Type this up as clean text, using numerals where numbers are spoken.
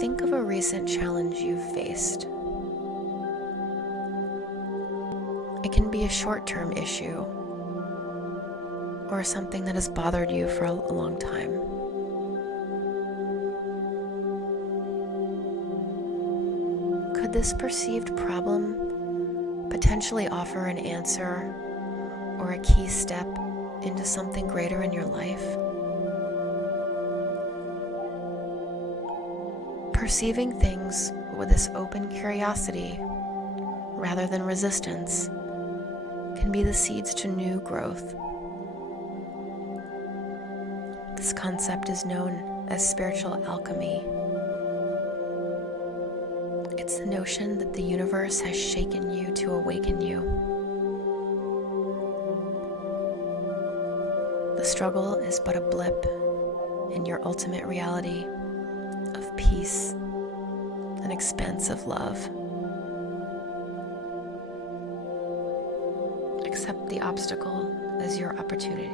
Think of a recent challenge you've faced. It can be a short-term issue or something that has bothered you for a long time. Could this perceived problem potentially offer an answer or a key step into something greater in your life? Perceiving things with this open curiosity rather than resistance can be the seeds to new growth. This concept is known as spiritual alchemy. It's the notion that the universe has shaken you to awaken you. The struggle is but a blip in your ultimate reality of peace and expansive love. Accept the obstacle as your opportunity.